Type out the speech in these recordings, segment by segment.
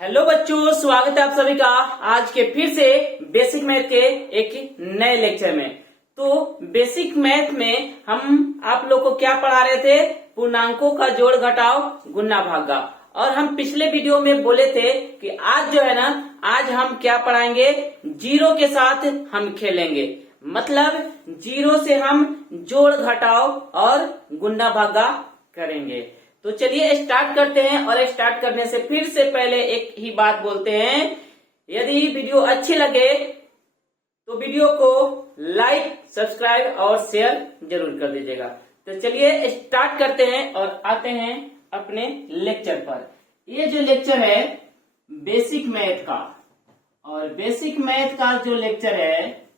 Hello बच्चों, स्वागत है आप सभी का आज के फिर से बेसिक मैथ के एक नए लेक्चर में। तो बेसिक मैथ में हम आप लोग को क्या पढ़ा रहे थे? पूर्णांकों का जोड़ घटाव गुणा भागा। और हम पिछले वीडियो में बोले थे कि आज जो है ना, आज हम क्या पढ़ाएंगे? जीरो के साथ हम खेलेंगे। मतलब जीरो से हम जोड़ घटाव और गुणा भागा करेंगे। तो चलिए स्टार्ट करते हैं। और स्टार्ट करने से फिर से पहले एक ही बात बोलते हैं, यदि वीडियो अच्छी लगे तो वीडियो को लाइक, सब्सक्राइब और शेयर जरूर कर दीजिएगा। तो चलिए स्टार्ट करते हैं और आते हैं अपने लेक्चर पर। ये जो लेक्चर है बेसिक मैथ का, और बेसिक मैथ का जो लेक्चर है,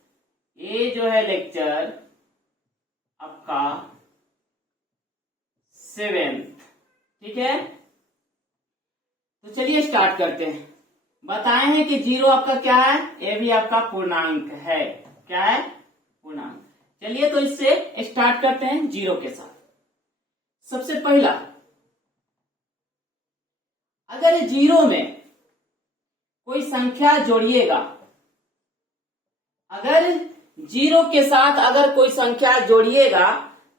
ये जो है लेक्चर आपका 7th, ठीक है। तो चलिए स्टार्ट करते हैं। बताए हैं कि जीरो आपका क्या है? ये भी आपका पूर्णांक है। क्या है? पूर्णांक। चलिए तो इससे स्टार्ट करते हैं जीरो के साथ। सबसे पहला, अगर जीरो में कोई संख्या जोड़िएगा, अगर जीरो के साथ अगर कोई संख्या जोड़िएगा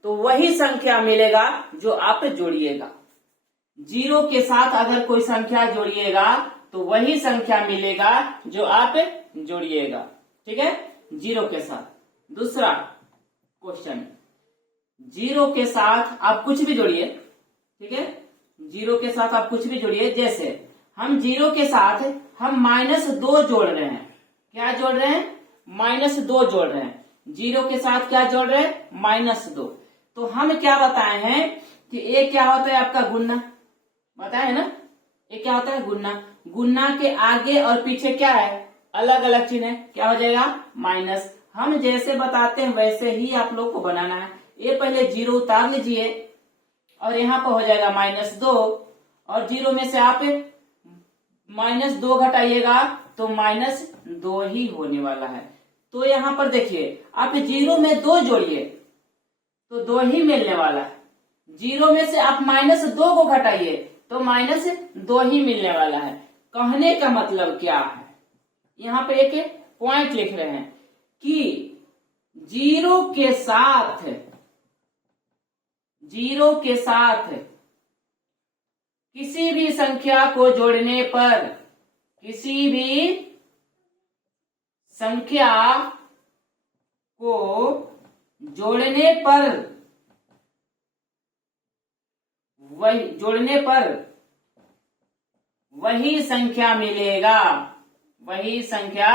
तो वही संख्या मिलेगा जो आप जोड़िएगा। जीरो के साथ अगर कोई संख्या जोड़िएगा तो वही संख्या मिलेगा जो आप जोड़िएगा, ठीक है, जीरो के साथ। दूसरा क्वेश्चन, जीरो के साथ आप कुछ भी जोड़िए, ठीक है, जीरो के साथ आप कुछ भी जोड़िए। जैसे हम जीरो के साथ हम -2 जोड़ रहे हैं। क्या जोड़ रहे हैं? -2 जोड़ रहे हैं। जीरो के साथ क्या जोड़ रहे हैं? -2। तो हम क्या बताए हैं कि ये क्या होता है आपका गुणा, बताए है ना, ये क्या होता है? गुणा। गुणा के आगे और पीछे क्या है? अलग अलग चिन्ह है। क्या हो जाएगा? माइनस। हम जैसे बताते हैं वैसे ही आप लोग को बनाना है। ये पहले जीरो उतार लीजिए और यहाँ पर हो जाएगा -2, और जीरो में से आप -2 घटाइएगा तो -2 ही होने वाला है। तो यहाँ पर देखिए, आप जीरो में 2 जोड़िए तो 2 ही मिलने वाला है। जीरो में से आप -2 को घटाइए तो -2 ही मिलने वाला है। कहने का मतलब क्या है? यहाँ पे एक पॉइंट लिख रहे हैं कि जीरो के साथ किसी भी संख्या को जोड़ने पर, किसी भी संख्या को जोड़ने पर वही संख्या मिलेगा, वही संख्या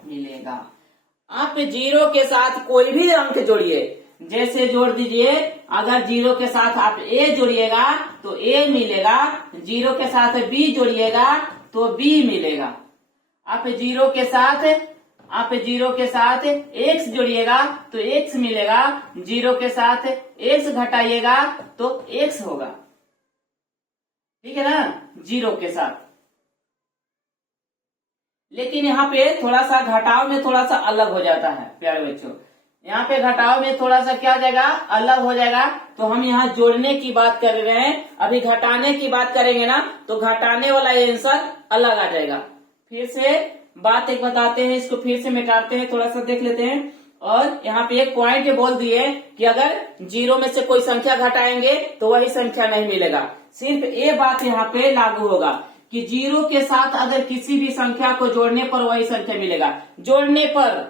मिलेगा। आप जीरो के साथ कोई भी अंक जोड़िए, जैसे जोड़ दीजिए, अगर जीरो के साथ आप a जोड़िएगा तो a मिलेगा, जीरो के साथ b जोड़िएगा तो b मिलेगा। आप जीरो के साथ x जोड़िएगा तो x मिलेगा, जीरो के साथ x घटाइएगा तो x होगा, ठीक है ना, जीरो के साथ। लेकिन यहाँ पे थोड़ा सा घटाव में थोड़ा सा अलग हो जाता है प्यारे बच्चों। यहाँ पे घटाव में थोड़ा सा क्या हो जाएगा? अलग हो जाएगा। तो हम यहाँ जोड़ने की बात कर रहे हैं, अभी घटाने की बात करेंगे ना तो घटाने वाला आंसर अलग आ जाएगा। फिर से बात एक बताते हैं, इसको फिर से मिटाते हैं, थोड़ा सा देख लेते हैं। और यहाँ पे एक पॉइंट बोल दिए कि अगर जीरो में से कोई संख्या घटाएंगे तो वही संख्या नहीं मिलेगा। सिर्फ ये बात यहाँ पे लागू होगा कि जीरो के साथ अगर किसी भी संख्या को जोड़ने पर वही संख्या मिलेगा। जोड़ने पर,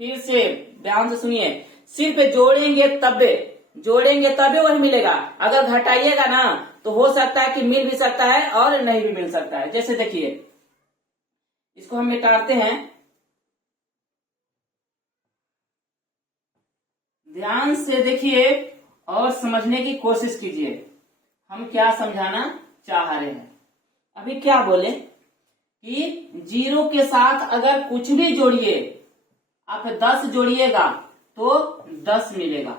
फिर से ध्यान से सुनिए, सिर्फ जोड़ेंगे तबे वही मिलेगा। अगर घटाइएगा ना तो हो सकता है कि मिल भी सकता है और नहीं भी मिल सकता है। जैसे देखिए, इसको हम मिटाते हैं, ध्यान से देखिए और समझने की कोशिश कीजिए हम क्या समझाना चाह रहे हैं। अभी क्या बोले कि जीरो के साथ अगर कुछ भी जोड़िए, आप 10 जोड़िएगा तो 10 मिलेगा।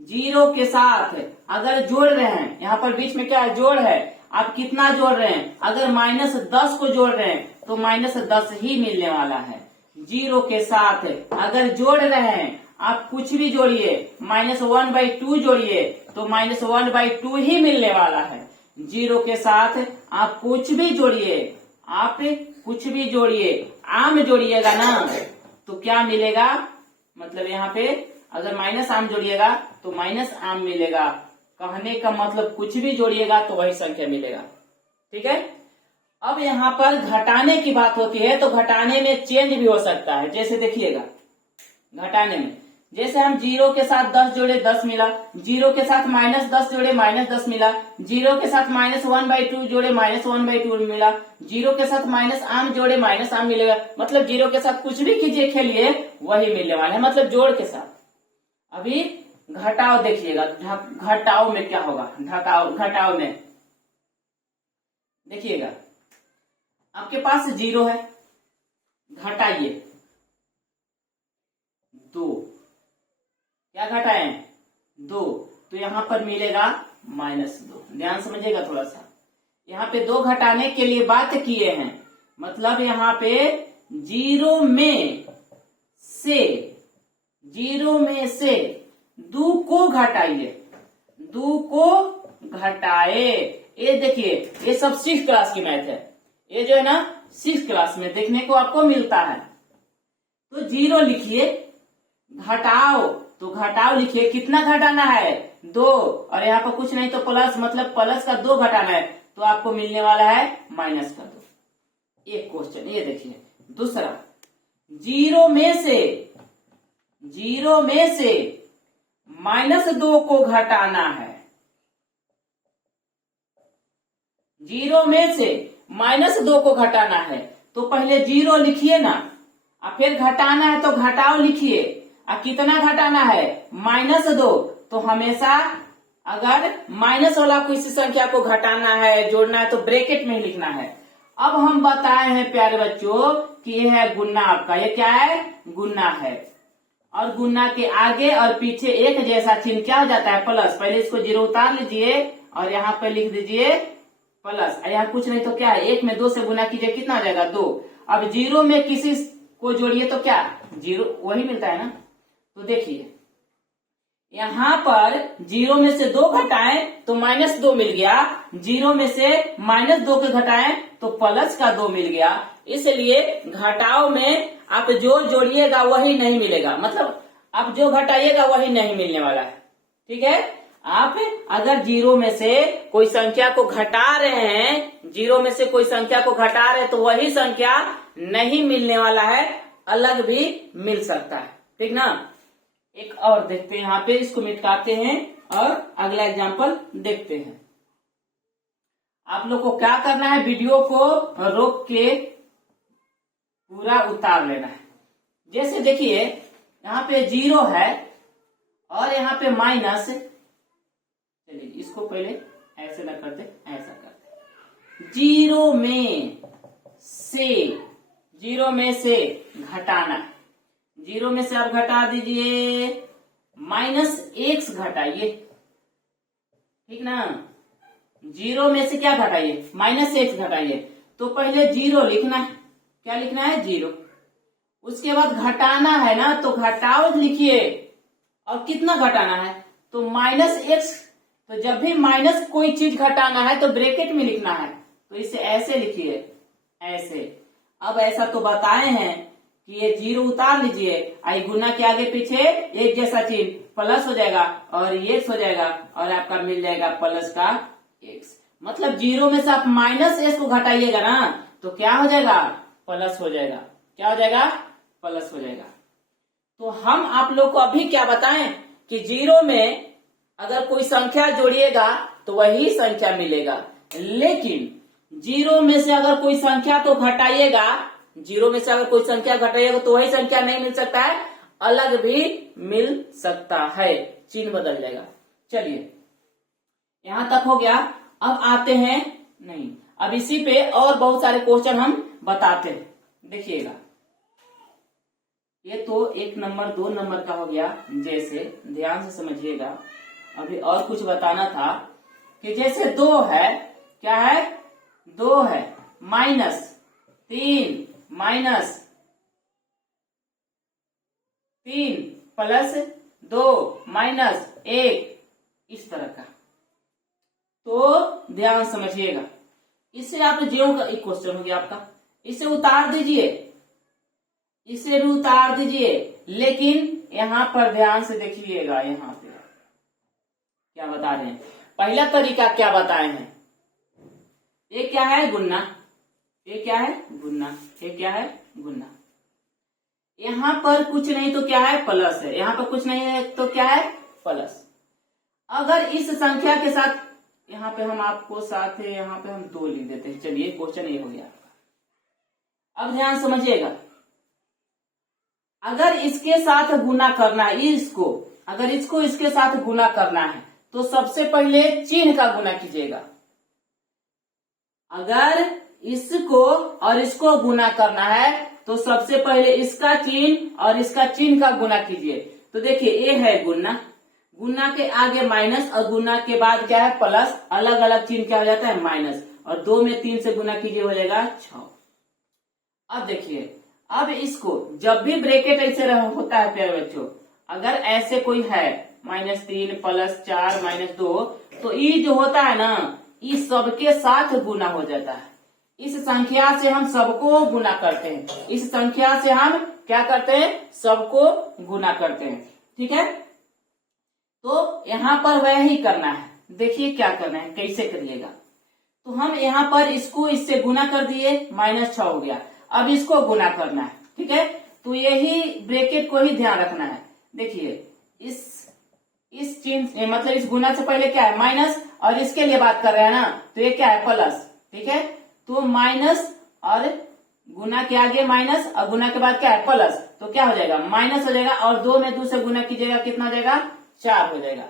जीरो के साथ अगर जोड़ रहे हैं, यहाँ पर बीच में क्या है? जोड़ है। आप कितना जोड़ रहे हैं? अगर -10 को जोड़ रहे हैं तो -10 ही मिलने वाला है। जीरो के साथ अगर जोड़ रहे हैं, आप कुछ भी जोड़िए, -1/2 जोड़िए तो -1/2 ही मिलने वाला है। जीरो के साथ आप कुछ भी जोड़िए, आप कुछ भी जोड़िए, आम जोड़िएगा ना तो क्या मिलेगा, मतलब यहाँ पे अगर माइनस आम जोड़िएगा तो माइनस आम मिलेगा। कहने का मतलब कुछ भी जोड़िएगा तो वही संख्या मिलेगा। ठीक है। अब यहाँ पर घटाने की बात होती है तो घटाने में चेंज भी हो सकता है। जैसे देखिएगा घटाने में, जैसे हम जीरो के साथ 10 जोड़े 10 मिला, जीरो के साथ -10 जोड़े -10 मिला, जीरो के साथ -1/2 जोड़े -1/2 मिला, जीरो के साथ माइनस आम जोड़े माइनस आम मिलेगा। मतलब जीरो के साथ कुछ भी कीजिए खेलिए वही मिलने वाला है, मतलब जोड़ के साथ। अभी घटाओ देखिएगा, घटाओ में क्या होगा, घटाओ में देखिएगा आपके पास जीरो है, घटाइए 2, क्या घटाएं 2, तो यहां पर मिलेगा -2। ध्यान समझिएगा थोड़ा सा, यहाँ पे 2 घटाने के लिए बात किए हैं, मतलब यहाँ पे जीरो में से 2 को घटाइए, 2 को घटाए। ये देखिए ये सब 6th क्लास की मैथ है, ये जो है ना 6th क्लास में देखने को आपको मिलता है। तो जीरो लिखिए, घटाओ तो घटाओ लिखिए, कितना घटाना है 2, और यहाँ पर कुछ नहीं तो प्लस, मतलब प्लस का 2 घटाना है तो आपको मिलने वाला है माइनस का 2। एक क्वेश्चन ये देखिए। दूसरा, जीरो में से -2 को घटाना है, जीरो में से -2 को घटाना है तो पहले जीरो लिखिए ना, और फिर घटाना है तो घटाओ लिखिए। और कितना घटाना है -2, तो हमेशा अगर माइनस वाला किसी संख्या को घटाना है जोड़ना है तो ब्रैकेट में लिखना है। अब हम बताए हैं प्यारे बच्चों कि यह है गुना, आपका ये क्या है गुना है, और गुना के आगे और पीछे एक जैसा चिन्ह क्या हो जाता है प्लस। पहले इसको जीरो उतार लीजिए और यहाँ पे लिख दीजिए प्लस, यहाँ कुछ नहीं तो क्या है 1 में 2 से गुना कीजिए, कितना हो जाएगा 2। अब जीरो में किसी को जोड़िए तो क्या जीरो वही मिलता है ना। तो देखिए यहाँ पर जीरो में से 2 घटाएं तो -2 मिल गया, जीरो में से -2 के घटाएं तो प्लस का 2 मिल गया। इसलिए घटाओ में आप जो जोड़िएगा वही नहीं मिलेगा, मतलब आप जो घटाइएगा वही नहीं मिलने वाला है। ठीक है। आप अगर जीरो में से कोई संख्या को घटा रहे हैं, जीरो में से कोई संख्या को घटा रहे हैं तो वही संख्या नहीं मिलने वाला है, अलग भी मिल सकता है। ठीक ना। एक और देखते हैं, यहाँ पे इसको मिटाते हैं और अगला एग्जाम्पल देखते हैं। आप लोग को क्या करना है, वीडियो को रोक के पूरा उतार लेना है। जैसे देखिए यहाँ पे जीरो है और यहाँ पे माइनस, चलिए इसको पहले ऐसे ना करते, ऐसा करते। जीरो में से घटाना है, जीरो में से आप घटा दीजिए -x घटाइए। ठीक ना। जीरो में से क्या घटाइए -x घटाइए, तो पहले जीरो लिखना है, क्या लिखना है जीरो, उसके बाद घटाना है ना तो घटाओ लिखिए, और कितना घटाना है तो -x। तो जब भी माइनस कोई चीज घटाना है तो ब्रैकेट में लिखना है, तो इसे ऐसे लिखिए ऐसे। अब ऐसा तो बताए हैं कि ये जीरो उतार लीजिए, आई गुना के आगे पीछे एक जैसा चिन्ह प्लस हो जाएगा और ये x हो जाएगा और आपका मिल जाएगा प्लस का x। मतलब जीरो में से आप -s को घटाइएगा ना तो क्या हो जाएगा प्लस हो जाएगा, क्या हो जाएगा प्लस हो जाएगा। तो हम आप लोग को अभी क्या बताएं कि जीरो में अगर कोई संख्या जोड़िएगा तो वही संख्या मिलेगा, लेकिन जीरो में से अगर कोई संख्या को घटाइएगा, जीरो में से अगर कोई संख्या घटाइएगा तो वही संख्या नहीं मिल सकता है, अलग भी मिल सकता है, चिन्ह बदल जाएगा। चलिए यहां तक हो गया। अब आते हैं, नहीं अब इसी पे और बहुत सारे क्वेश्चन हम बताते हैं, देखिएगा। ये तो 1 नंबर 2 नंबर का हो गया, जैसे ध्यान से समझिएगा। अभी और कुछ बताना था कि जैसे 2 है, क्या है 2 है -3 +2 -1 इस तरह का। तो ध्यान समझिएगा, इससे आप जीरो का एक क्वेश्चन हो गया आपका, इसे उतार दीजिए, इसे भी उतार दीजिए, लेकिन यहां पर ध्यान से देखिएगा, यहां पे क्या बता रहे हैं, पहला तरीका क्या बताए हैं, ये क्या है गुन्ना, ये क्या है गुन्ना, ये क्या है गुन्ना, यहां पर कुछ नहीं तो क्या है प्लस है, यहां पर कुछ नहीं है तो क्या है प्लस। अगर इस संख्या के साथ, यहाँ पे हम आपको साथ है, यहाँ पे हम 2 लिख देते हैं, चलिए क्वेश्चन ये हो गया। अब ध्यान समझिएगा, अगर इसके साथ गुना करना है, इसको अगर इसको इसके साथ गुना करना है तो सबसे पहले चिन्ह का गुना कीजिएगा। अगर इसको और इसको गुना करना है तो सबसे पहले इसका चिन्ह और इसका चिन्ह का गुना कीजिए। तो देखिए ये है गुना, गुना के आगे माइनस और गुना के बाद क्या है प्लस, अलग अलग चिन्ह क्या हो जाता है माइनस, और 2 में 3 से गुना कीजिए हो जाएगा 6। अब देखिए, अब इसको जब भी ब्रैकेट ऐसे होता है प्यारे बच्चों, अगर ऐसे कोई है -3 + 4 -2, तो ये जो होता है ना, ये सबके साथ गुना हो जाता है। इस संख्या से हम सबको गुना करते हैं, इस संख्या से हम क्या करते हैं, सबको गुना करते हैं, ठीक है। तो यहाँ पर वह ही करना है, देखिए क्या करना है, कैसे करिएगा। तो हम यहाँ पर इसको इससे गुना कर दिए, -6 हो गया। अब इसको गुना करना है, ठीक है। तो यही ब्रैकेट को ही ध्यान रखना है। देखिए इस चिन्ह मतलब इस गुना से पहले क्या है माइनस, और इसके लिए बात कर रहे हैं ना, तो ये क्या है प्लस, ठीक है। तो माइनस और गुना के आगे माइनस और गुना के बाद क्या है प्लस, तो क्या हो जाएगा माइनस हो जाएगा, और 2 में 2 से गुना कीजिएगा कितना हो जाएगा 4 हो जाएगा,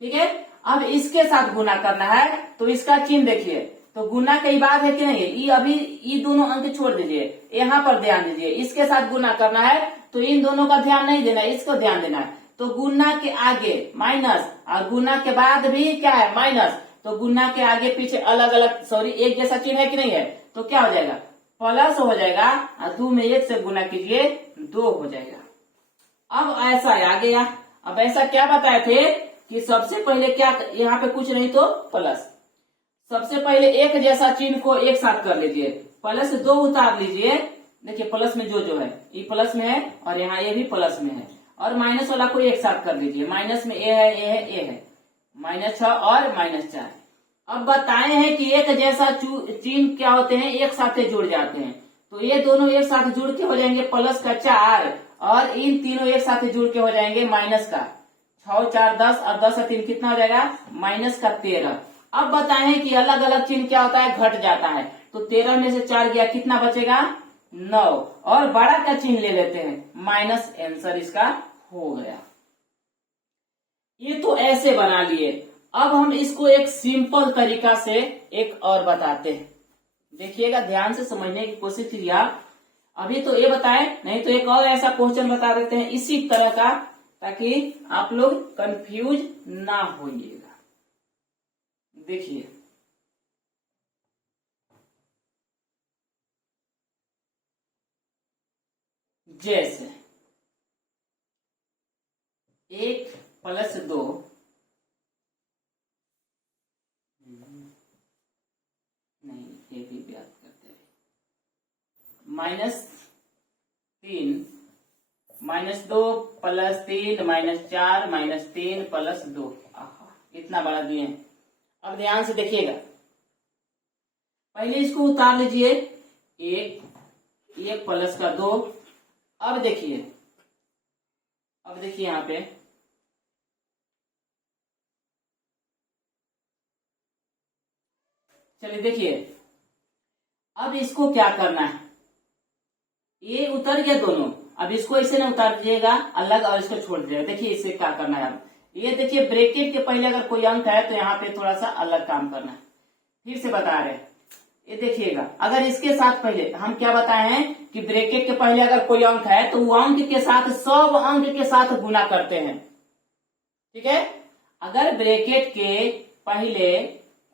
ठीक है। अब इसके साथ गुना करना है तो इसका चिन्ह देखिए, तो गुना कई बात है कि नहीं है, ये अभी ये दोनों अंक छोड़ दीजिए, यहाँ पर ध्यान दीजिए, इसके साथ गुना करना है तो इन दोनों का ध्यान नहीं देना है, इसको ध्यान देना है। तो गुना के आगे माइनस और गुना के बाद भी क्या है माइनस, तो गुना के आगे पीछे अलग अलग एक जैसा चिन्ह है कि नहीं है, तो क्या हो जाएगा प्लस हो जाएगा, और 2 में 1 से गुना कीजिए 2 हो जाएगा। अब ऐसा आ गया। अब ऐसा क्या बताए थे कि सबसे पहले क्या, यहाँ पे कुछ नहीं तो प्लस, सबसे पहले एक जैसा चिन्ह को एक साथ कर लीजिए, +2 उतार लीजिए। देखिए प्लस में जो है ये प्लस में है, और यहाँ ये भी प्लस में है, और माइनस वाला को एक साथ कर लीजिए, माइनस में ए है -6 और -4। अब बताए हैं कि एक जैसा चिन्ह क्या होते हैं एक साथ जुड़ जाते हैं, तो ये दोनों एक साथ जुड़ के हो जाएंगे प्लस का 4, और इन तीनों एक साथ जुड़ के हो जाएंगे माइनस का 6 4 10, और 10 और 3 कितना हो जाएगा माइनस का 13। अब बताए हैं कि अलग अलग चिन्ह क्या होता है घट जाता है, तो 13 में से 4 गया कितना बचेगा 9, और बड़ा का चिन्ह ले लेते हैं माइनस, आंसर इसका हो गया। ये तो ऐसे बना लिए। अब हम इसको एक सिंपल तरीका से एक और बताते हैं, देखिएगा ध्यान से समझने की कोशिश कीजिए आप। अभी तो ये बताएं, नहीं तो एक और ऐसा क्वेश्चन बता देते हैं इसी तरह का, ताकि आप लोग कंफ्यूज ना होइएगा। देखिए जैसे 1 + 2 नहीं, ये भी याद करते हैं, -3 -2 + 3 -4 -3 + 2, इतना बड़ा दिए। अब ध्यान से देखिएगा, पहले इसको उतार लीजिए, 1 + का 2। अब देखिए यहाँ पे चलिए देखिए, अब इसको क्या करना है, ये उतर गया दोनों, अब इसको इसे ना उतार दीजिएगा अलग और इसको छोड़ दीजिएगा। देखिए इसे क्या करना है, अब ये देखिए ब्रैकेट के पहले अगर कोई अंक है तो यहाँ पे थोड़ा सा अलग काम करना है। फिर से बता रहे हैं, ये देखिएगा, अगर इसके साथ पहले हम क्या बताए हैं कि ब्रैकेट के पहले अगर कोई अंक है तो वो अंक के साथ सब अंक के साथ गुना करते हैं, ठीक है। अगर ब्रैकेट के पहले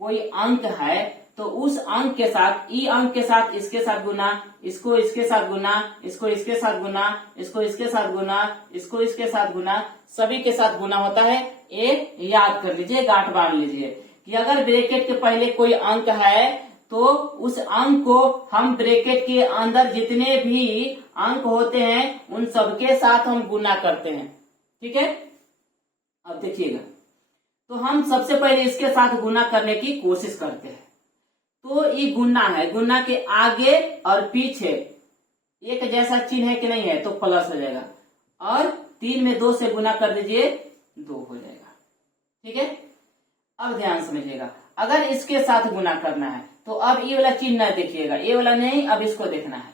कोई अंक है तो उस अंक के साथ, ई अंक के साथ इसके साथ गुना, इसको इसके साथ गुना, इसको इसके साथ गुना, इसको इसके साथ गुना, इसको इसके साथ गुना, सभी के साथ गुना होता है। ये याद कर लीजिए, गांठ बांध लीजिए। कि अगर ब्रैकेट के पहले कोई अंक है तो उस अंक को हम ब्रैकेट के अंदर जितने भी अंक होते हैं उन सबके साथ हम गुना करते हैं। ठीक है, अब देखिएगा, तो हम सबसे पहले इसके साथ गुना करने की कोशिश करते हैं। तो ये गुना है, गुना के आगे और पीछे एक जैसा चिन्ह है कि नहीं है, तो प्लस हो जाएगा, और 3 में 2 से गुना कर दीजिए 2 हो जाएगा। ठीक है, अब ध्यान समझिएगा, अगर इसके साथ गुना करना है तो अब ये वाला चिन्ह न देखिएगा, ये वाला नहीं, अब इसको देखना है।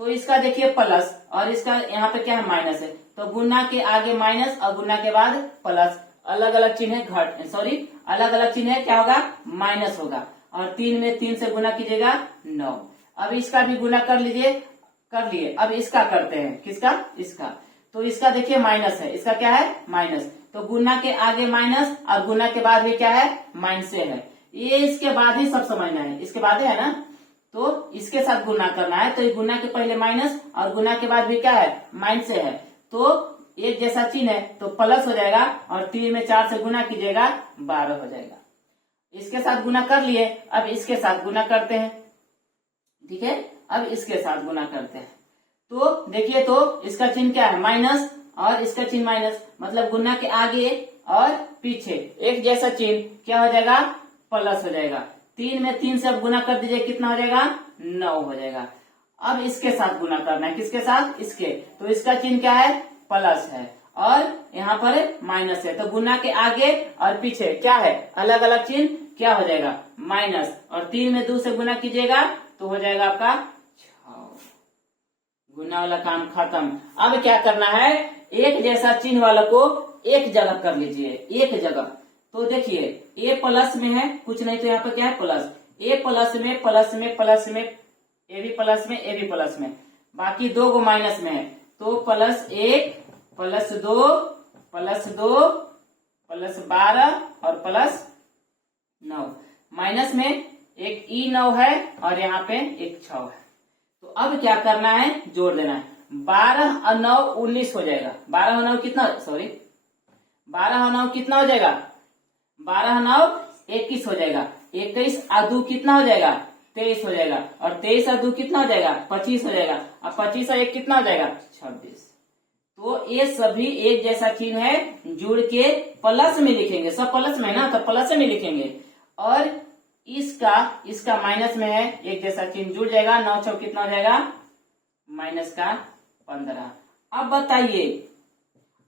तो इसका देखिए प्लस और इसका यहाँ पे क्या है, माइनस है, तो गुना के आगे माइनस और गुना के बाद प्लस, अलग अलग चिन्ह है, अलग अलग चिन्ह है, क्या होगा, माइनस होगा, और 3 में 3 से गुना कीजिएगा 9। अब इसका भी गुना कर लीजिए, कर लिए, अब इसका करते हैं, किसका, इसका, तो इसका देखिए माइनस है, इसका क्या है, माइनस, तो गुना के आगे माइनस और गुना के बाद भी क्या है, माइनस है, ये इसके बाद ही सब समझना है, इसके बाद है ना, तो इसके साथ गुना करना है, तो ये गुना के पहले माइनस और गुना के बाद भी क्या है, माइनस है, तो एक जैसा चिन्ह है तो प्लस हो जाएगा, और 3 में 4 से गुना कीजिएगा 12 हो जाएगा। इसके साथ गुना कर लिए, अब इसके साथ गुना करते हैं। ठीक है, अब इसके साथ गुना करते हैं, तो देखिए, तो इसका चिन्ह क्या है, माइनस, और इसका चिन्ह माइनस, मतलब गुना के आगे और पीछे एक जैसा चिन्ह क्या हो जाएगा, प्लस हो जाएगा। 3 में 3 से अब गुना कर दीजिए, कितना हो जाएगा, 9 हो जाएगा। अब इसके साथ गुना करना है, किसके साथ, इसके, तो इसका चिन्ह क्या है, प्लस है, और यहाँ पर माइनस है, तो गुना के आगे और पीछे क्या है, अलग अलग चिन्ह, क्या हो जाएगा, माइनस, और 3 में 2 से गुना कीजिएगा तो हो जाएगा आपका 6। गुना वाला काम खत्म। अब क्या करना है, एक जैसा चिन्ह वाला को एक जगह कर लीजिए, एक जगह, तो देखिए ए प्लस में है, कुछ नहीं तो यहाँ पे क्या है, प्लस, ए प्लस में प्लस में प्लस में, ए भी प्लस में, ए भी प्लस में, बाकी 2 को माइनस में है, तो +1 +2 +2 +12 और +9, माइनस में एक E9 है और यहाँ पे एक 6 है। तो अब क्या करना है, जोड़ देना है, 12 और 9 19 हो जाएगा, 12 और 9 कितना, 12 और 9 कितना हो जाएगा, 12 और 9 21 हो जाएगा, 21 और 2 कितना हो जाएगा, 23 हो जाएगा, और 23 और 2 कितना हो जाएगा, 25 हो जाएगा, और 25 और 1 कितना हो जाएगा, 26। तो ये सभी एक जैसा चिन्ह है, जुड़ के प्लस में लिखेंगे, सब प्लस में ना, तो प्लस में लिखेंगे, और इसका माइनस में है, एक जैसा चिन्ह जुड़ जाएगा, 9 6 कितना हो जाएगा, -15। अब बताइए,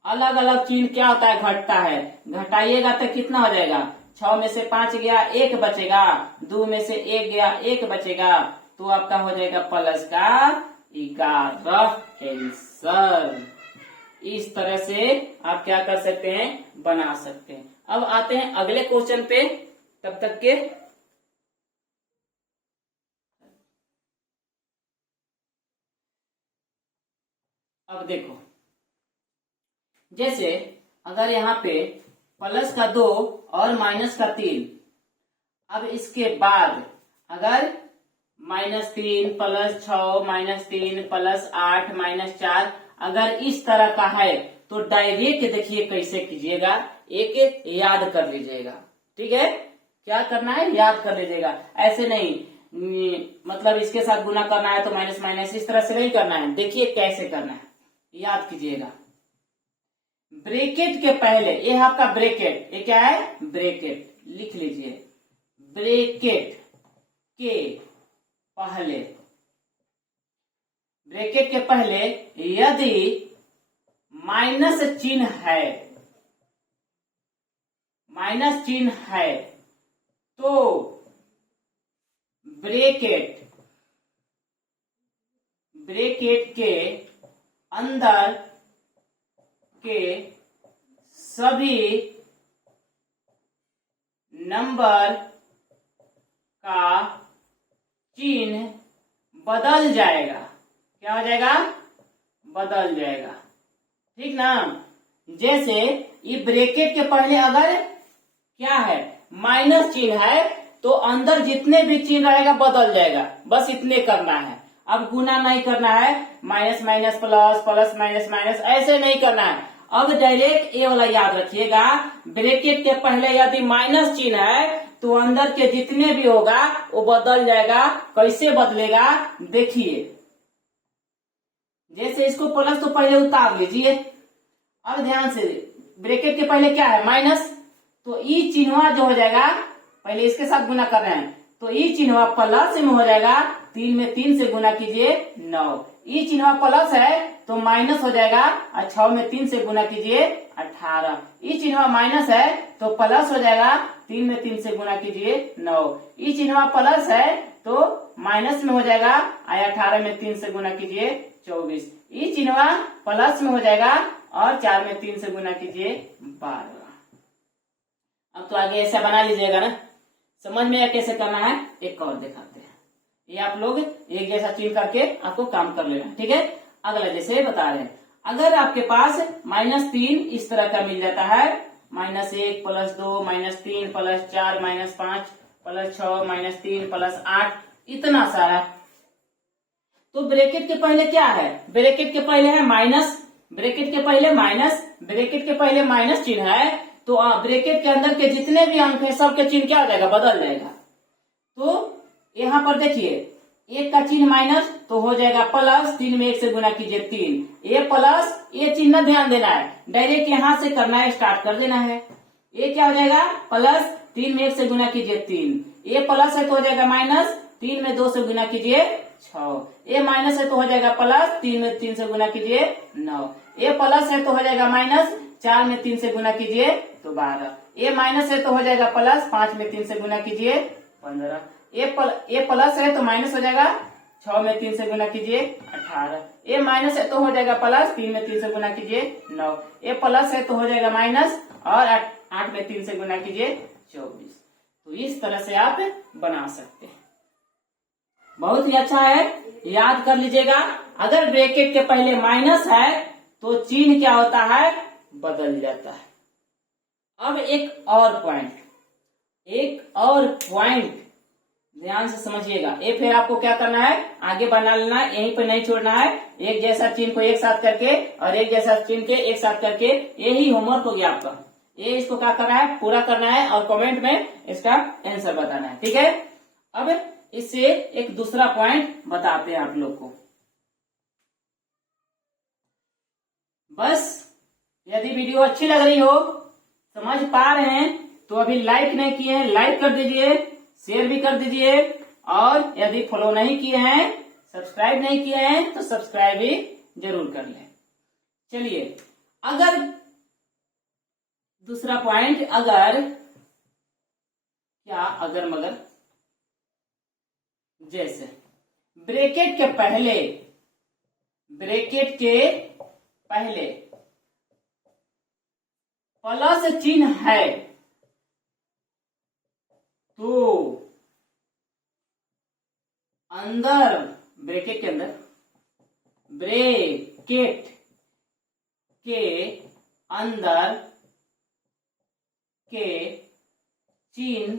अलग अलग चिन्ह क्या होता है, घटता है, घटाइएगा तो कितना हो जाएगा, 6 में से 5 गया 1 बचेगा, 2 में से 1 गया 1 बचेगा, तो आपका हो जाएगा +11 आंसर। इस तरह से आप क्या कर सकते हैं, बना सकते हैं। अब आते हैं अगले क्वेश्चन पे, तब तक के अब देखो, जैसे अगर यहाँ पे प्लस का 2 और माइनस का 3, अब इसके बाद अगर -3 +6 -3 +8 -4 अगर इस तरह का है, तो डायरेक्ट देखिए कैसे कीजिएगा, एक याद कर लीजिएगा। ठीक है, क्या करना है, याद कर लीजिएगा, ऐसे नहीं, मतलब इसके साथ गुना करना है तो माइनस माइनस इस तरह से नहीं करना है, देखिए कैसे करना है, याद कीजिएगा। ब्रैकेट के पहले, ये है आपका ब्रैकेट, ये क्या है, ब्रैकेट, लिख लीजिए, ब्रैकेट के पहले, ब्रैकेट के पहले यदि माइनस चिन्ह है, माइनस चिन्ह है, तो ब्रैकेट के अंदर के सभी नंबर का चिन्ह बदल जाएगा, क्या हो जाएगा, बदल जाएगा। ठीक ना, जैसे ये ब्रैकेट के पहले अगर क्या है, माइनस चिन्ह है, तो अंदर जितने भी चिन्ह रहेगा बदल जाएगा, बस इतने करना है। अब गुना नहीं करना है, minus minus plus plus minus minus ऐसे नहीं करना है, अब डायरेक्ट ए वाला याद रखिएगा, ब्रैकेट के पहले यदि माइनस चिन्ह है तो अंदर के जितने भी होगा वो बदल जाएगा। कैसे बदलेगा देखिए, जैसे इसको प्लस तो पहले उतार लीजिए। अब ध्यान से, ब्रैकेट के पहले क्या है माइनस, तो ई चिन्ह जो हो जाएगा, पहले इसके साथ गुना कर रहे हैं तो ई चिन्ह प्लस में हो जाएगा, 3 में 3 से गुना कीजिए 9। ई चिन्ह प्लस है तो माइनस हो जाएगा, और 6 में 3 से गुना कीजिए 18। ई चिन्ह माइनस है तो प्लस हो जाएगा, 3 में 3 से गुना कीजिए 9। ई चिन्ह प्लस है तो माइनस में हो जाएगा, 18 में 3 से गुना कीजिए 24। ई चिन्ह प्लस में हो जाएगा और 4 में 3 से गुना कीजिए 12। अब तो आगे ऐसा बना लीजिएगा ना, समझ में कैसे करना है एक और दिखाते हैं। ये आप लोग एक जैसा चिन्ह करके आपको काम कर लेना, ठीक है। अगला जैसे बता रहे हैं, अगर आपके पास -3 इस तरह का मिल जाता है, -1 +2 -3 +4 -5 +6 -3 +8 इतना सारा, तो ब्रैकेट के पहले क्या है, ब्रैकेट के पहले है माइनस, ब्रैकेट के पहले माइनस, ब्रैकेट के पहले माइनस चिन्ह है तो ब्रैकेट के अंदर के जितने भी अंक है सबके चिन्ह क्या हो जाएगा, बदल जाएगा। तो यहाँ पर देखिए, 1 का चिन्ह माइनस तो हो जाएगा प्लस, 3 में 1 से गुना कीजिए 3। ए प्लस, ये चिन्ह ध्यान देना है, डायरेक्ट यहाँ से करना है, स्टार्ट कर देना है। ये क्या हो जाएगा प्लस, 3 में 1 से गुना कीजिए 3। ए प्लस है तो हो जाएगा माइनस, 3 में 2 से गुना कीजिए 6। ए माइनस है तो हो जाएगा प्लस, 3 में 3 से गुना कीजिए 9। ए प्लस है तो हो जाएगा माइनस, 4 में 3 से गुना कीजिए तो 12। ए माइनस है तो हो जाएगा प्लस, 5 में 3 से गुना कीजिए 15। ए प्लस है तो माइनस हो जाएगा, 6 में 3 से गुना कीजिए 18। ए माइनस है तो हो जाएगा प्लस, 3 में 3 से गुना कीजिए 9। ए प्लस है तो हो जाएगा माइनस, और 8 में 3 से गुना कीजिए 24। तो इस तरह से आप बना सकते हैं, बहुत ही अच्छा है, याद कर लीजिएगा। अगर ब्रैकेट के पहले माइनस है तो चिन्ह क्या होता है, बदल जाता है। अब एक और पॉइंट ध्यान से समझिएगा, ये फिर आपको क्या करना है, आगे बना लेना है, यहीं पे नहीं छोड़ना है। एक जैसा चिन्ह को एक साथ करके और एक जैसा चिन्ह के एक साथ करके, यही होमवर्क हो गया आपका। ये इसको क्या करना है, पूरा करना है और कमेंट में इसका आंसर बताना है, ठीक है। अब इससे एक दूसरा पॉइंट बताते हैं आप लोग को। बस यदि वीडियो अच्छी लग रही हो, समझ पा रहे हैं, तो अभी लाइक नहीं किए हैं लाइक कर दीजिए, शेयर भी कर दीजिए, और यदि फॉलो नहीं किए हैं, सब्सक्राइब नहीं किए हैं तो सब्सक्राइब भी जरूर कर लें। चलिए, अगर दूसरा पॉइंट, अगर क्या अगर मगर, जैसे ब्रैकेट के पहले प्लस चिन्ह है तो अंदर, ब्रैकेट के अंदर, ब्रैकेट के अंदर के चिन्ह,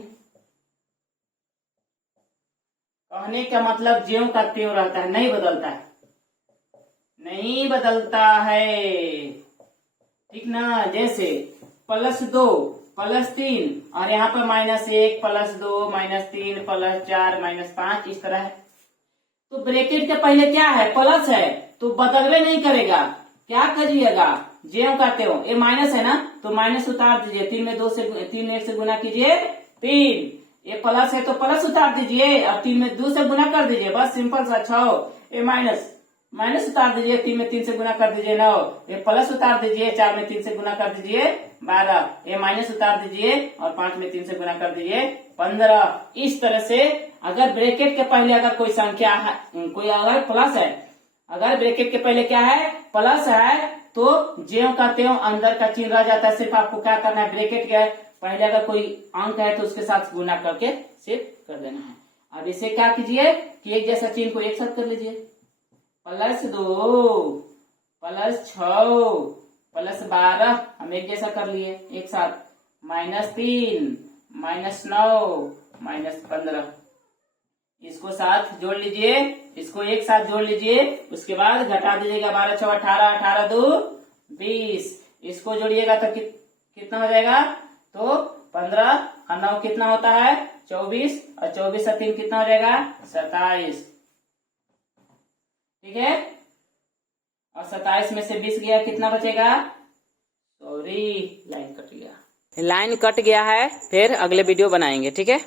कहने का मतलब ज्यों का त्यों रहता है, नहीं बदलता है, नहीं बदलता है, ठीक ना। जैसे +2 +3 और यहाँ पर -1 +2 -3 +4 -5 इस तरह है। तो ब्रैकेट के पहले क्या है, प्लस है, तो बदलवे नहीं करेगा, क्या करिएगा, ज्यों का त्यों। ये माइनस है ना तो माइनस उतार दीजिए, 3 में 1 से गुना कीजिए 3। ये प्लस है तो प्लस उतार दीजिए और 3 में 2 से गुना कर दीजिए, बस सिंपल सा 6। ये माइनस उतार दीजिए, 3 में 3 से गुना कर दीजिए 9। ये प्लस उतार दीजिए, 4 में 3 से गुना कर दीजिए 12। ये माइनस उतार दीजिए और 5 में 3 से गुना कर दीजिए 15। इस तरह से अगर ब्रैकेट के पहले अगर कोई संख्या है, कोई अगर प्लस है, अगर ब्रैकेट के पहले क्या है, प्लस है, तो ज्यों का त्यों अंदर का चिन्ह रह जाता है। सिर्फ आपको क्या करना है, ब्रैकेट के पहले अगर कोई अंक है तो उसके साथ गुना करके सिर्फ कर देना है। अब इसे क्या कीजिए कि एक जैसा चिन्ह को एक साथ कर लीजिए, +2 +6 +12 हम एक जैसा कर लिए एक साथ, -3 -9 -15, इसको साथ जोड़ लीजिए, इसको एक साथ जोड़ लीजिए, उसके बाद घटा दीजिएगा, 12 6 18 18 2 20। इसको जोड़िएगा तो कितना हो जाएगा, तो 15 और 9 कितना होता है 24, और 24 और 3 कितना हो जाएगा 27। ठीक है, और 27 में से 20 गया, कितना बचेगा, सॉरी लाइन कट गया, लाइन कट गया है, फिर अगले वीडियो बनाएंगे। ठीक है।